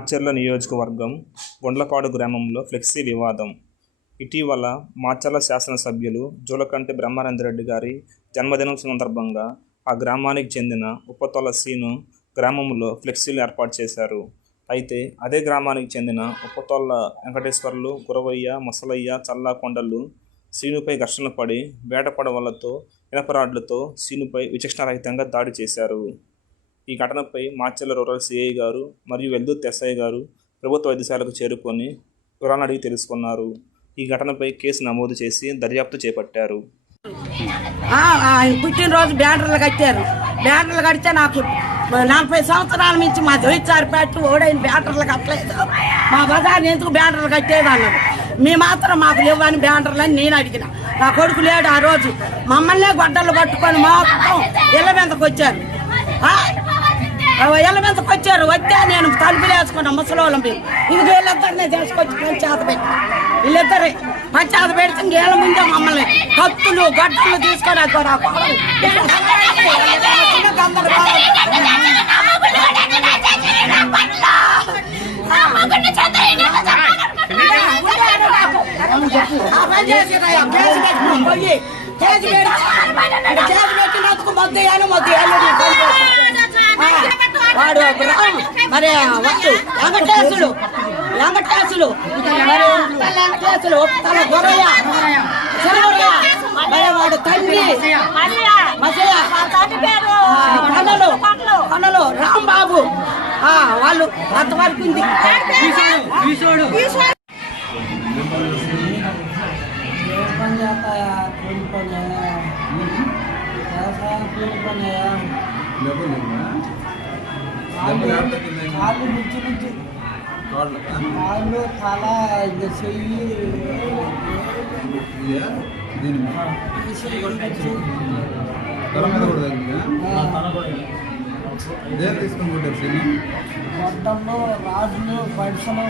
మాచర్ల నియోజకవర్గం గుండ్లపాడు గ్రామంలో ఫ్లెక్సీ వివాదం. ఇటీవల మాచర్ల శాసనసభ్యులు జూలకంటి బ్రహ్మానందరెడ్డి గారి జన్మదినం సందర్భంగా ఆ గ్రామానికి చెందిన ఉప్పతోల సీను గ్రామంలో ఫ్లెక్సీలు ఏర్పాటు చేశారు. అయితే అదే గ్రామానికి చెందిన ఉప్పతోల వెంకటేశ్వర్లు, గురవయ్య, ముసలయ్య, చల్లా కొండలు సీనుపై ఘర్షణ పడి వేటపడవలతో, ఇనపరాడ్లతో సీనుపై విచక్షణారహితంగా దాడి చేశారు. ఈ ఘటనపై మాచర్ల రూరల్ సిఐ గారు మరియు వెల్దుర్తి ఎస్ఐ గారు ప్రభుత్వ వైద్యశాలకు చేరుకొని వివరాలను అడిగి తెలుసుకున్నారు. ఈ ఘటనపై కేసు నమోదు చేసి దర్యాప్తు చేపట్టారు. పుట్టినరోజు బ్యానర్లు కట్టారు. బ్యానర్లు కడితే నాకు 40 సంవత్సరాల నుంచి మా జోయిచారు పెట్టు ఓడైన బ్యానర్లు కట్టలేదు. మా బజార్ని ఎందుకు బ్యానర్లు కట్టేది అన్నారు. మీ మాత్రం మాకు లేవని బ్యానర్లు అని నేను అడిగిన. నా కొడుకు లేడు. ఆ రోజు మమ్మల్నే గొడ్డలు పట్టుకొని మొత్తం ఇళ్ళ మీదకి వచ్చారు. ఇళ్ళ మీదకి వచ్చారు. వస్తే నేను తలుపులు వేసుకున్నా ముసలోళ్ళం మీరు ఇది వీళ్ళిద్దరినే చేసుకొచ్చి పంచాయత పెట్టి వీళ్ళిద్దరే పంచాయత పెడితే ఇంకేళ్ళ ముందే మమ్మల్ని కత్తులు గడ్డలు తీసుకొని పెట్టినందుకు మొద్దు వాడు మరి వెంకటేశులు తన గొర్రెయ వాడు తండ్రి కన్నలు రాంబాబు వాళ్ళు అంతవరకు ఉంది. కాళ్ళు తల చెయ్యి గొడ్డలు రాజులు పైసలు